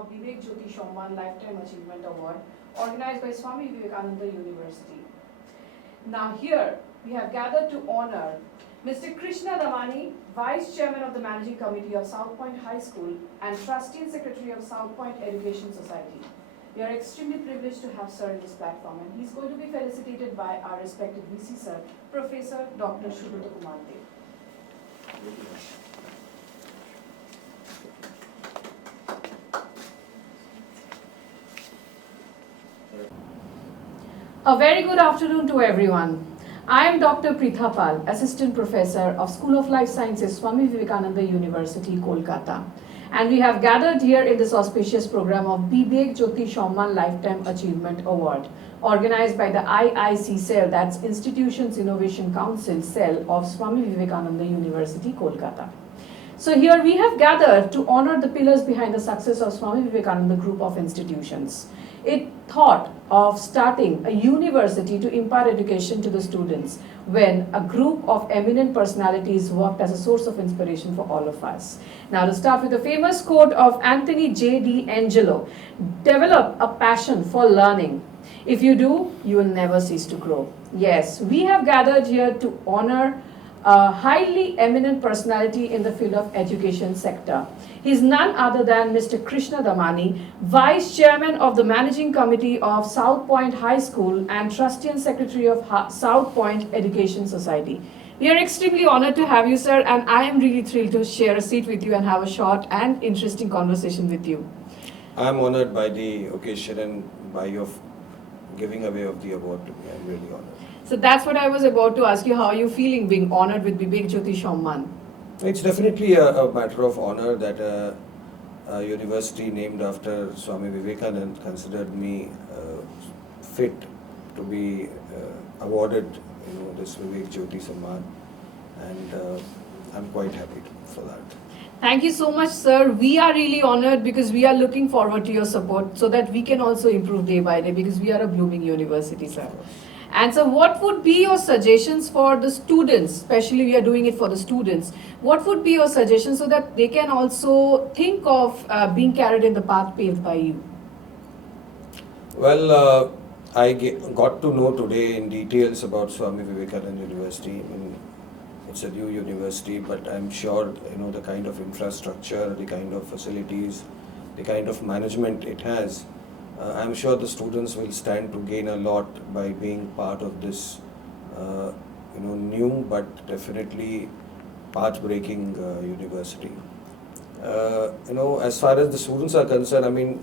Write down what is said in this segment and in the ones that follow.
of Vivek Jyoti Shomman Lifetime Achievement Award organized by Swami Vivekananda University. Now here we have gathered to honor Mr. Krishna Damani, Vice Chairman of the Managing Committee of South Point High School and Trustee and Secretary of South Point Education Society. We are extremely privileged to have Sir in this platform, and he's going to be felicitated by our respected VC Sir, Professor Dr. Shubhata Kumar Dev. A very good afternoon to everyone. I am Dr. Pritha Pal, Assistant Professor of School of Life Sciences, Swami Vivekananda University, Kolkata. And we have gathered here in this auspicious program of Vivek Jyoti Shomman Lifetime Achievement Award, organized by the IIC Cell, that's Institutions Innovation Council Cell of Swami Vivekananda University, Kolkata. So here we have gathered to honor the pillars behind the success of Swami Vivekananda Group of Institutions. It thought of starting a university to impart education to the students when a group of eminent personalities worked as a source of inspiration for all of us. Now to start with the famous quote of Anthony J. D. Angelo, develop a passion for learning. If you do, you will never cease to grow. Yes, we have gathered here to honor a highly eminent personality in the field of education sector. He is none other than Mr. Krishna Damani, Vice Chairman of the Managing Committee of South Point High School and Trustee and Secretary of South Point Education Society. We are extremely honored to have you, sir, and I am really thrilled to share a seat with you and have a short and interesting conversation with you. I am honored by the occasion and by your giving away of the award to me. I am really honored. So that's what I was about to ask you. How are you feeling being honored with Vivek Jyoti Shomman? It's definitely a matter of honor that a university named after Swami Vivekananda considered me fit to be awarded, this Vivek Jyoti Samman, and I'm quite happy for that. Thank you so much, sir. We are really honored because we are looking forward to your support so that we can also improve day by day, because we are a blooming university, sir. And so what would be your suggestions for the students, especially we are doing it for the students, what would be your suggestions so that they can also think of being carried in the path paved by you? Well, I got to know today in details about Swami Vivekananda University. I mean, it's a new university, but I'm sure the kind of infrastructure, the kind of facilities, the kind of management it has. I'm sure the students will stand to gain a lot by being part of this, new but definitely path-breaking university. As far as the students are concerned, I mean,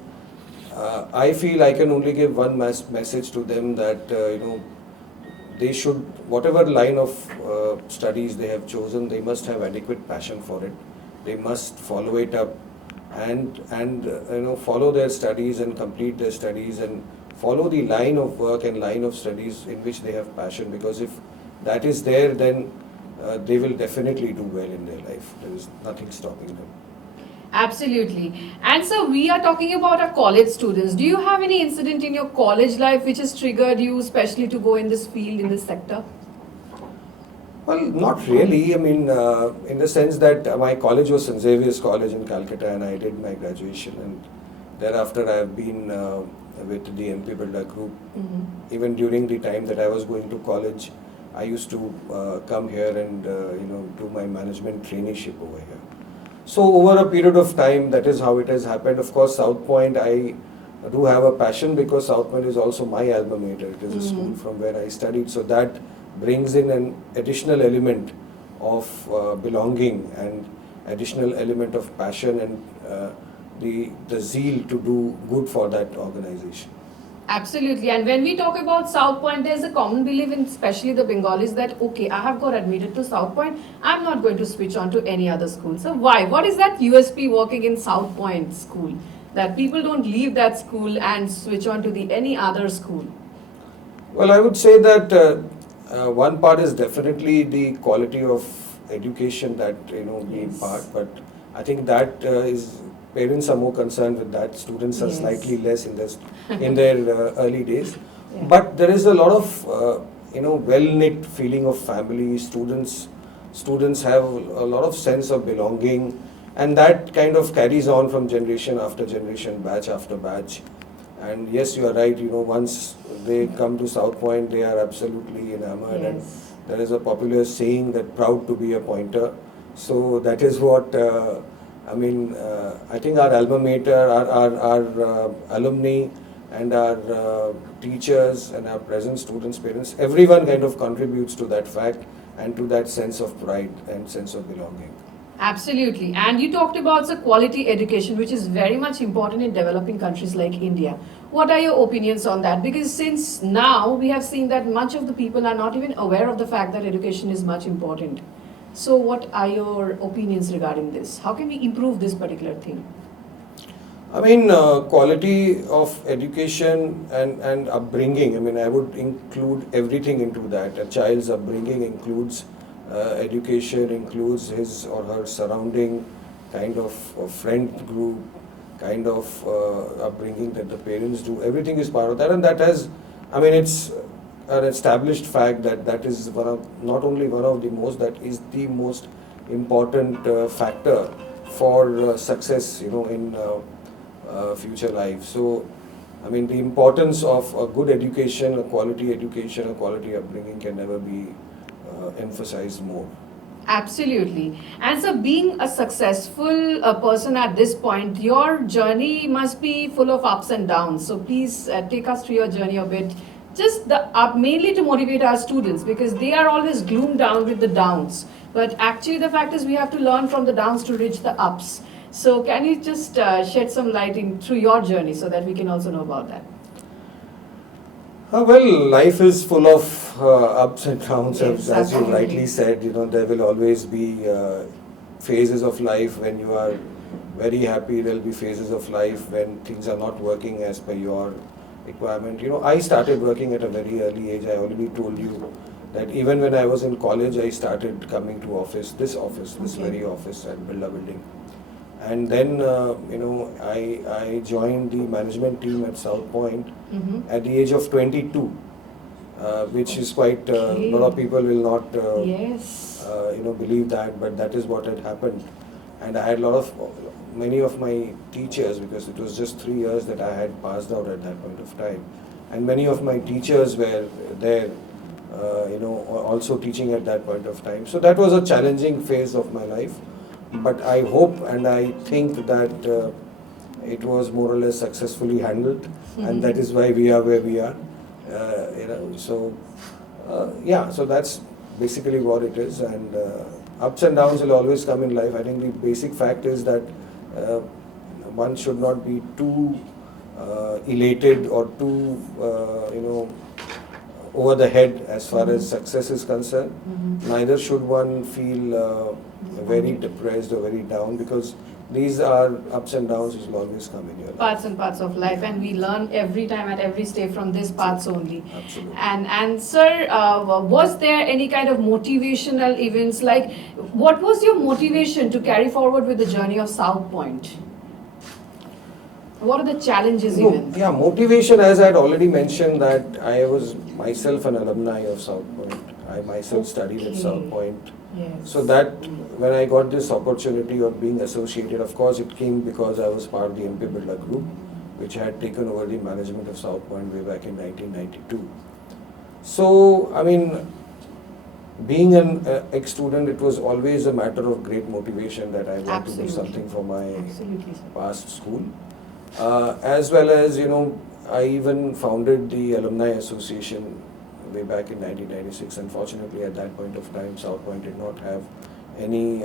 I feel I can only give one message to them that they should, whatever line of studies they have chosen, they must have adequate passion for it. They must follow it up and follow their studies and complete their studies and follow the line of work and line of studies in which they have passion, because if that is there, then they will definitely do well in their life. There is nothing stopping them. Absolutely. And so we are talking about our college students. Do you have any incident in your college life which has triggered you especially to go in this field, in this sector? Well, not really. I mean, in the sense that my college was St. Xavier's College in Calcutta, and I did my graduation, and thereafter I have been with the MP Builder Group. Mm-hmm. Even during the time that I was going to college, I used to come here and do my management traineeship over here. So over a period of time, that is how it has happened. Of course, South Point, I do have a passion because South Point is also my alma mater. It is a school from where I studied, so that brings in an additional element of belonging and additional element of passion and the zeal to do good for that organization. Absolutely. And when we talk about South Point, there's a common belief in especially the Bengalis that, okay, I have got admitted to South Point, I'm not going to switch on to any other school. So why? What is that USP working in South Point school, that people don't leave that school and switch on to any other school? Well, I would say that one part is definitely the quality of education that we impart, but I think that is parents are more concerned with that. Students are slightly less in their early days, but there is a lot of well-knit feeling of family. Students have a lot of sense of belonging, and that kind of carries on from generation after generation, batch after batch. And yes, you are right, once they come to South Point, they are absolutely enamored. And Yes. there is a popular saying that proud to be a Pointer. So that is what, I think our alma mater, our alumni and our teachers and our present students, parents, everyone kind of contributes to that fact and to that sense of pride and sense of belonging. Absolutely. And you talked about the quality education, which is very much important in developing countries like India. What are your opinions on that? Because since now we have seen that much of the people are not even aware of the fact that education is much important. So what are your opinions regarding this? How can we improve this particular thing? Quality of education and upbringing, I would include everything into that. A child's upbringing includes education, includes his or her surrounding, kind of friend group, kind of upbringing that the parents do. Everything is part of that, and that has, it's an established fact that that is not only one of the most, that is the most important factor for success, in future life. So, the importance of a good education, a quality upbringing can never be emphasized more. Absolutely. And so, being a successful person at this point, your journey must be full of ups and downs. So, please take us through your journey a bit. Just the up, mainly to motivate our students, because they are always gloomed down with the downs. But actually, the fact is, we have to learn from the downs to reach the ups. So, can you just shed some light through your journey so that we can also know about that? Life is full of ups and downs, Yes, as you absolutely. rightly said. There will always be phases of life when you are very happy. There will be phases of life when things are not working as per your requirement. I started working at a very early age. I already told you that even when I was in college, I started coming to this Okay. very office at Birla Building. And then, I joined the management team at South Point Mm-hmm. at the age of 22, which is quite, a Okay. lot of people will not, Yes. believe that, but that is what had happened. And I had many of my teachers, because it was just 3 years that I had passed out at that point of time. And many of my teachers were there, also teaching at that point of time. So that was a challenging phase of my life. But I hope and I think that it was more or less successfully handled, and that is why we are where we are. So that's basically what it is. And ups and downs will always come in life. I think the basic fact is that uh, one should not be too elated or too, over the head as far as success is concerned. Mhm. Neither should one feel very depressed or very down, because these are ups and downs which will always come in your life. Parts and parts of life, and we learn every time at every stage from these parts only. Absolutely. And sir, was there any kind of motivational events? Like, what was your motivation to carry forward with the journey of South Point? What are the challenges even? Yeah, motivation, as I had already mentioned, that I was myself an alumni of South Point. I myself studied at South Okay. Point. Yes. So that when I got this opportunity of being associated, of course it came because I was part of the MP Birla group, which had taken over the management of South Point way back in 1992. So, being an ex-student, it was always a matter of great motivation that I want to do Absolutely. something for my Absolutely, sir. past school. As well as, I even founded the Alumni Association way back in 1996. Unfortunately, at that point of time, South Point did not have any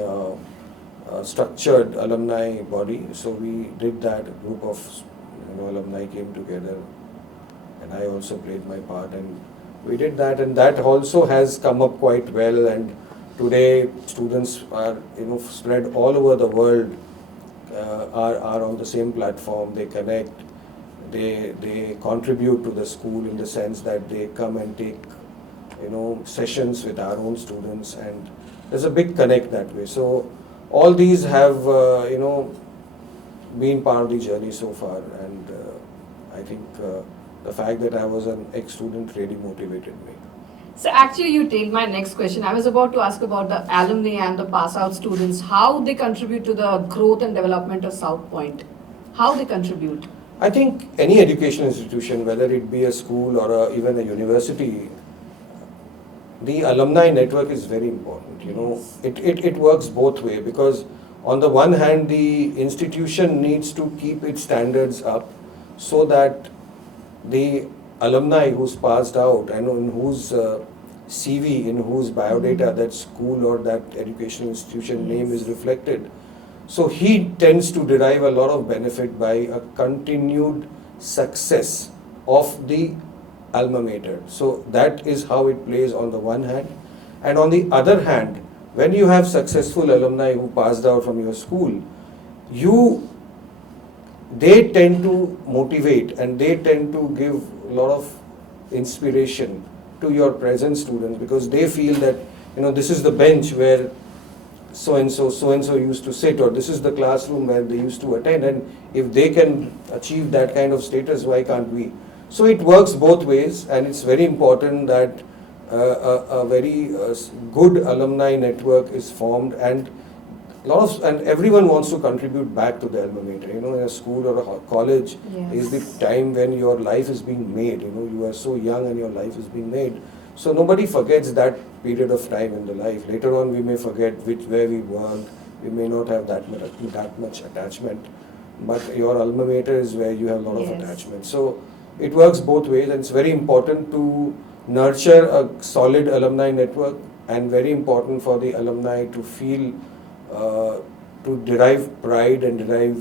structured alumni body. So we did that. A group of alumni came together, and I also played my part. And we did that, and that also has come up quite well. And today, students are spread all over the world. Are on the same platform. They connect. They contribute to the school in the sense that they come and take sessions with our own students, and there's a big connect that way. So all these have been part of the journey so far, and I think the fact that I was an ex-student really motivated me. So actually, you take my next question. I was about to ask about the alumni and the pass out students, how they contribute to the growth and development of South Point. How they contribute. I think any educational institution, whether it be a school or even a university, the alumni network is very important. You know, Yes. it works both way, because on the one hand, the institution needs to keep its standards up so that the alumni who's passed out and in whose CV, in whose biodata that school or that educational institution name is reflected. So he tends to derive a lot of benefit by a continued success of the alma mater. So that is how it plays on the one hand. And on the other hand, when you have successful alumni who passed out from your school, you they tend to motivate and they tend to give a lot of inspiration to your present students, because they feel that, you know, this is the bench where so and so used to sit, or this is the classroom where they used to attend, and if they can achieve that kind of status, why can't we? So it works both ways, and it's very important that a very good alumni network is formed, and and everyone wants to contribute back to the alma mater. You know, in a school or a college is the Yes. time when your life is being made. You know, you are so young and your life is being made. So nobody forgets that period of time in the life. Later on, we may forget where we worked. We may not have that much attachment. But your alma mater is where you have a lot of Yes. attachment. So it works both ways, and it's very important to nurture a solid alumni network, and very important for the alumni to feel uh, to derive pride and derive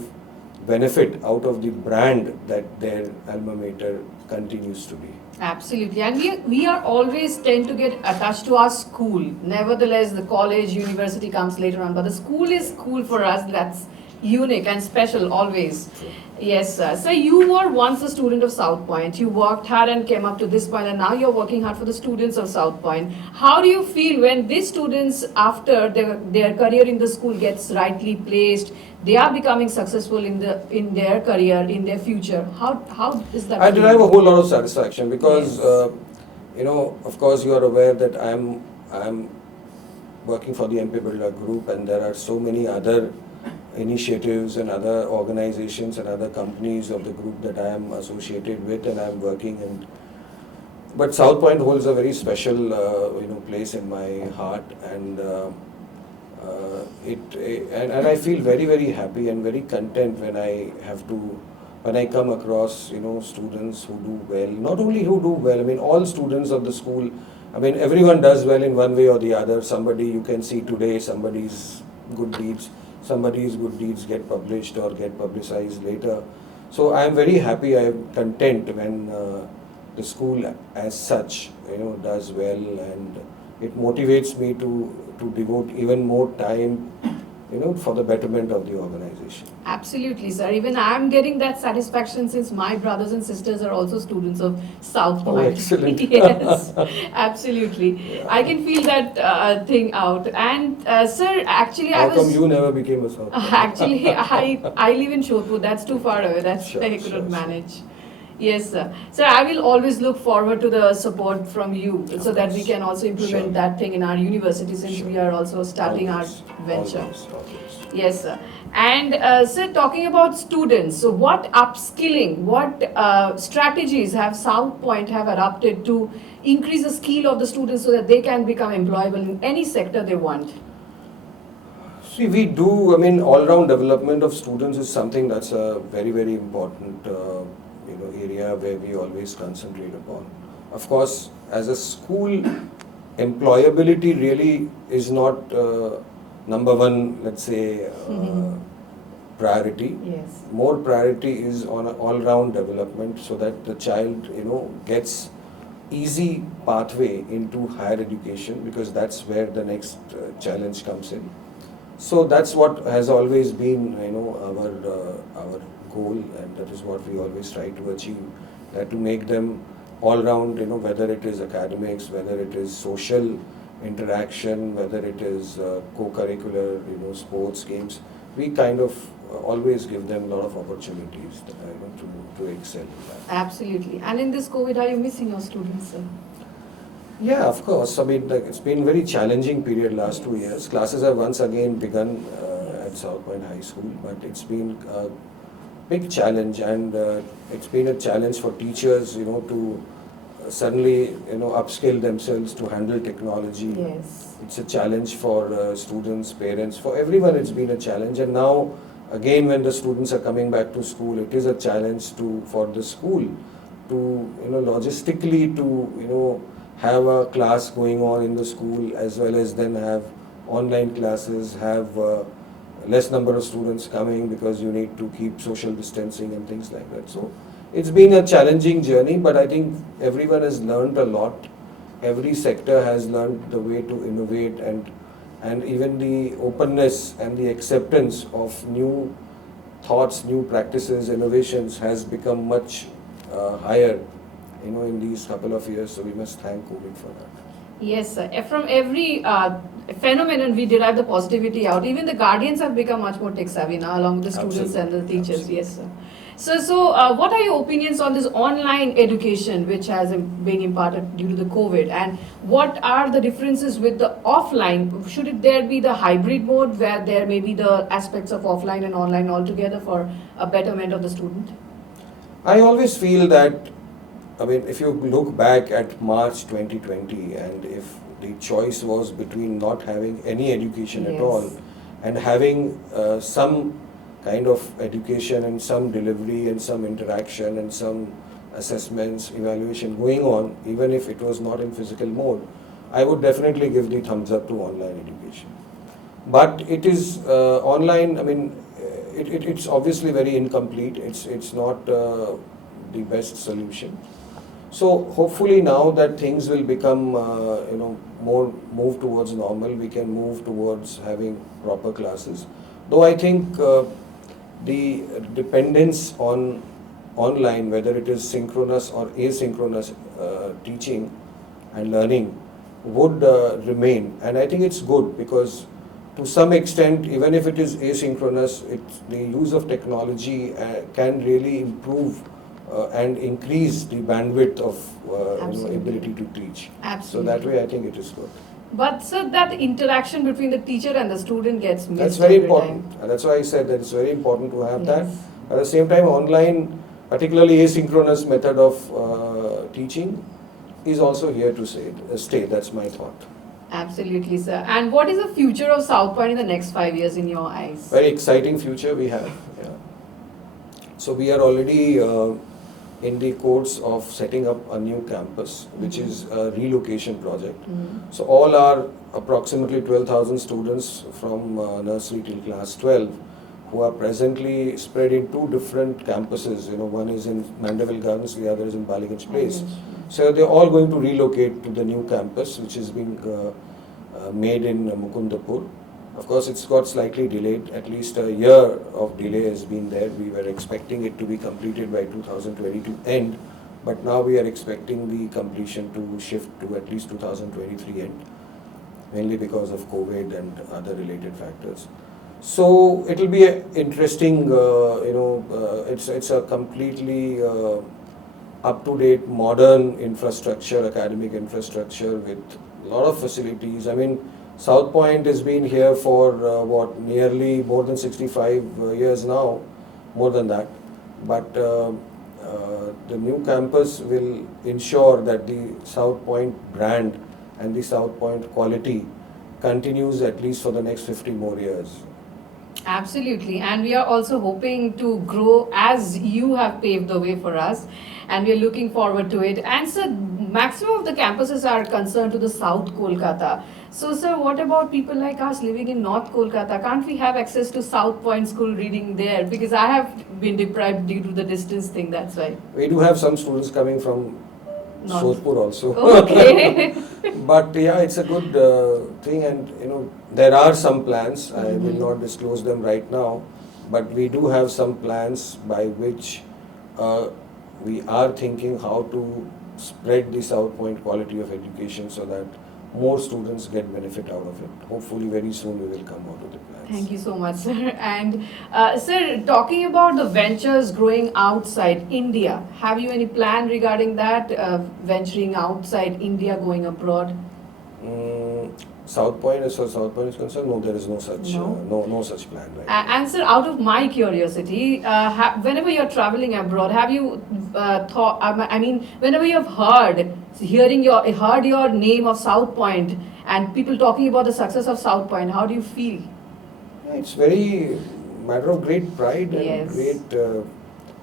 benefit out of the brand that their alma mater continues to be. Absolutely. And we are always tend to get attached to our school. Nevertheless, the college, university comes later on. But the school is school for us. That's unique and special always. Yes, sir. So you were once a student of South Point. You worked hard and came up to this point, and now you're working hard for the students of South Point. How do you feel when these students, after their career in the school gets rightly placed, they are becoming successful in their career, in their future? How is that? I feel? derive a whole lot of satisfaction, because Yes. you know, of course, you are aware that I'm working for the MP Builder Group, and there are so many other initiatives and other organizations and other companies of the group that I am associated with, and I am working in. But South Point holds a very special you know, place in my heart, and and I feel very happy and very content when I come across, you know, students who do well. Not only who do well, I mean all students of the school. I mean, everyone does well in one way or the other. Somebody you can see today, somebody's good deeds get published or get publicized later. So I am very happy, I am content when the school as such, you know, does well, and it motivates me to devote even more time, you know, for the betterment of the organization. Absolutely, sir. Even I'm getting that satisfaction since my brothers and sisters are also students of South Oh, Point. excellent. Yes, absolutely. Yeah. I can feel that thing out. And sir, actually, I How come was you never became a South? actually I live in Shodhpur. That's too far away. That's Sure, I sure, couldn't sure. manage. Yes, sir. Sir, I will always look forward to the support from you, Of so that we course. can also implement Sure. that thing in our university, since Sure. we are also starting Always, our venture. always. Yes, sir. And sir, talking about students, so what upskilling, what strategies have South Point have adopted to increase the skill of the students so that they can become employable in any sector they want? See, we do, I mean, all-round development of students is something that's a very important you know, area where we always concentrate upon. Of course, as a school, employability really is not number one, let's say, priority. Yes. More priority is on an all-round development, so that the child, you know, gets easy pathway into higher education, because that's where the next challenge comes in. So that's what has always been, you know, our goal, and that is what we always try to achieve. That to make them all round, you know, whether it is academics, whether it is social interaction, whether it is co-curricular, you know, sports, games. We kind of always give them a lot of opportunities, you know, to excel in that. Absolutely. And in this COVID, are you missing your students, sir? Yeah, of course. I mean, like, it's been very challenging period last 2 years. Classes have once again begun at South Point High School, but it's been a big challenge, and it's been a challenge for teachers, to suddenly, upskill themselves to handle technology. Yes. It's a challenge for students, parents, for everyone. It's been a challenge, and now again, when the students are coming back to school, it is a challenge for the school to, logistically to, have a class going on in the school, as well as then have online classes, have less number of students coming because you need to keep social distancing and things like that. So it's been a challenging journey, but I think everyone has learned a lot. Every sector has learned the way to innovate, and even the openness and the acceptance of new thoughts, new practices, innovations has become much higher, in these couple of years. So we must thank COVID for that. Yes, sir. From every phenomenon, we derive the positivity out. Even the guardians have become much more tech savvy now, along with the students and the teachers. Absolutely. Yes, sir. So, what are your opinions on this online education, which has been imparted due to the COVID, and what are the differences with the offline? Should there be the hybrid mode where there may be the aspects of offline and online altogether for a betterment of the student? I always feel that, I mean, if you look back at March 2020, and if the choice was between not having any education at all and having some kind of education and some delivery and some interaction and some assessments, evaluation going on, even if it was not in physical mode, I would definitely give the thumbs up to online education. But it is online, I mean, it's obviously very incomplete. It's not the best solution. So hopefully now that things will become, more move towards normal, we can move towards having proper classes. Though I think the dependence on online, whether it is synchronous or asynchronous teaching and learning, would remain. And I think it's good because to some extent, even if it is asynchronous, the use of technology can really improve and increase the bandwidth of ability to teach. Absolutely. So that way I think it is good. But sir, that interaction between the teacher and the student gets missed. That's very every important. time. And that's why I said that it's very important to have that. Yes. At the same time, online, particularly asynchronous method of teaching is also here to stay. That's my thought. Absolutely, sir. And what is the future of South Point in the next 5 years in your eyes? Very exciting future we have. Yeah. So we are already in the course of setting up a new campus, which is a relocation project. So all our approximately 12,000 students from nursery till class 12 who are presently spread in two different campuses. One is in Mandeville Gardens, the other is in Paliganj Place. So they're all going to relocate to the new campus, which is being made in Mukundapur. Of course, it's got slightly delayed. At least a year of delay has been there. We were expecting it to be completed by 2022 end, but now we are expecting the completion to shift to at least 2023 end, mainly because of COVID and other related factors. So it will be interesting. It's a completely up-to-date, modern infrastructure, academic infrastructure with a lot of facilities. I mean, South Point has been here for nearly more than 65 years now, more than that. But the new campus will ensure that the South Point brand and the South Point quality continues at least for the next 50 more years. Absolutely, and we are also hoping to grow as you have paved the way for us, and we are looking forward to it. And sir, maximum of the campuses are concerned to the South Kolkata. So sir, what about people like us living in North Kolkata? Can't we have access to South Point School reading there? Because I have been deprived due to the distance thing, that's why. We do have some students coming from Sodhpur also. Okay. But yeah, it's a good thing, and there are some plans. I will not disclose them right now, but we do have some plans by which we are thinking how to spread the South Point quality of education so that more students get benefit out of it. Hopefully very soon we will come out with the plans. Thank you so much, sir. And sir, talking about the ventures growing outside India, have you any plan regarding that, venturing outside India, going abroad? South Point, as far as South Point is concerned, no, there is no such no such plan right now. And sir, out of my curiosity, whenever you're traveling abroad, have you thought? I mean, whenever you've heard your name of South Point and people talking about the success of South Point, how do you feel? Yeah, it's very matter of great pride and Yes. great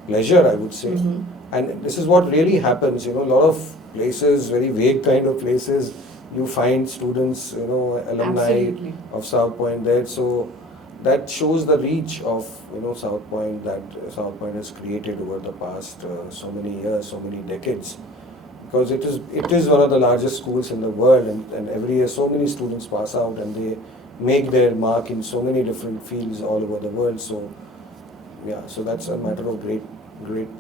pleasure, I would say. Mhm. And this is what really happens. A lot of places, very vague kind of places, you find students, alumni Absolutely. of South Point there. So that shows the reach of South Point that South Point has created over the past so many years, so many decades. Because it is one of the largest schools in the world, and every year so many students pass out and they make their mark in so many different fields all over the world. So yeah, so that's a matter of great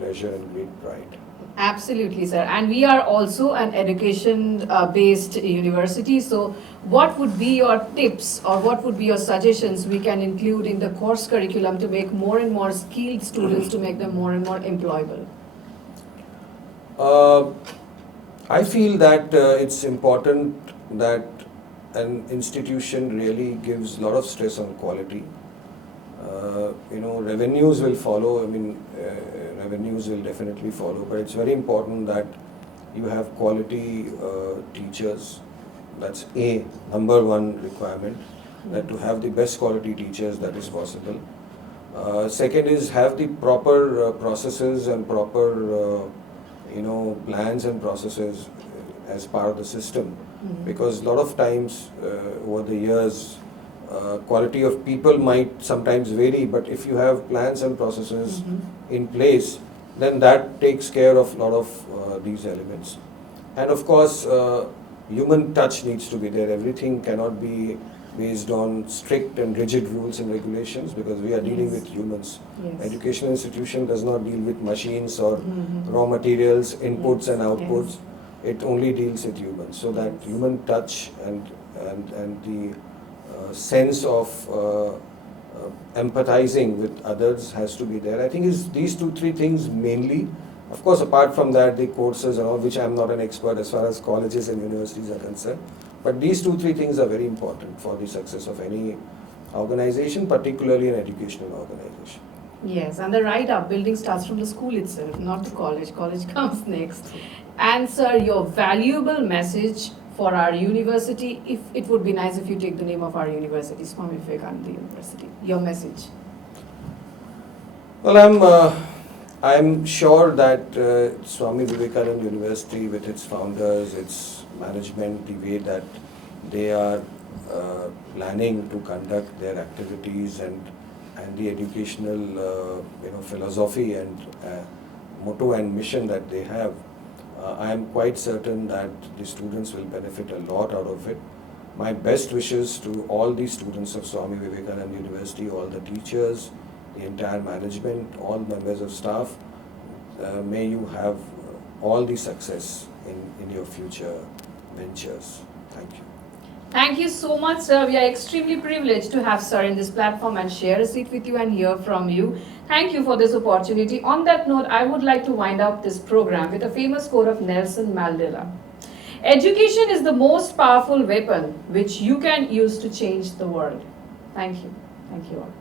pleasure and great pride. Absolutely, sir. And we are also an education-based university. So, what would be your tips or what would be your suggestions we can include in the course curriculum to make more and more skilled students, to make them more and more employable? I feel that it's important that an institution really gives a lot of stress on quality. Revenues will follow. Revenues will definitely follow, but it's very important that you have quality teachers. That's number one requirement, that to have the best quality teachers that is possible. Second is have the proper processes and proper plans and processes as part of the system, because a lot of times over the years quality of people might sometimes vary, but if you have plans and processes in place, then that takes care of a lot of these elements. And of course, human touch needs to be there. Everything cannot be based on strict and rigid rules and regulations, because we are dealing with humans. Yes. Educational institution does not deal with machines or raw materials, inputs and outputs. It only deals with humans. So that human touch and the sense of empathizing with others has to be there. I think is these 2-3 things mainly. Of course, apart from that, the courses and all, which I am not an expert as far as colleges and universities are concerned. But these 2-3 things are very important for the success of any organization, particularly an educational organization. Yes, and the right upbuilding starts from the school itself, not the college. College comes next. And sir, your valuable message for our university, if it would be nice if you take the name of our university, Swami Vivekananda University. Your message. Well, I'm sure that Swami Vivekananda University, with its founders, its management, the way that they are planning to conduct their activities and the educational philosophy and motto and mission that they have, I am quite certain that the students will benefit a lot out of it. My best wishes to all the students of Swami Vivekananda University, all the teachers, the entire management, all members of staff. May you have all the success in your future ventures. Thank you. Thank you so much, sir. We are extremely privileged to have sir in this platform and share a seat with you and hear from you. Thank you for this opportunity. On that note, I would like to wind up this program with a famous quote of Nelson Mandela. Education is the most powerful weapon which you can use to change the world. Thank you. Thank you all.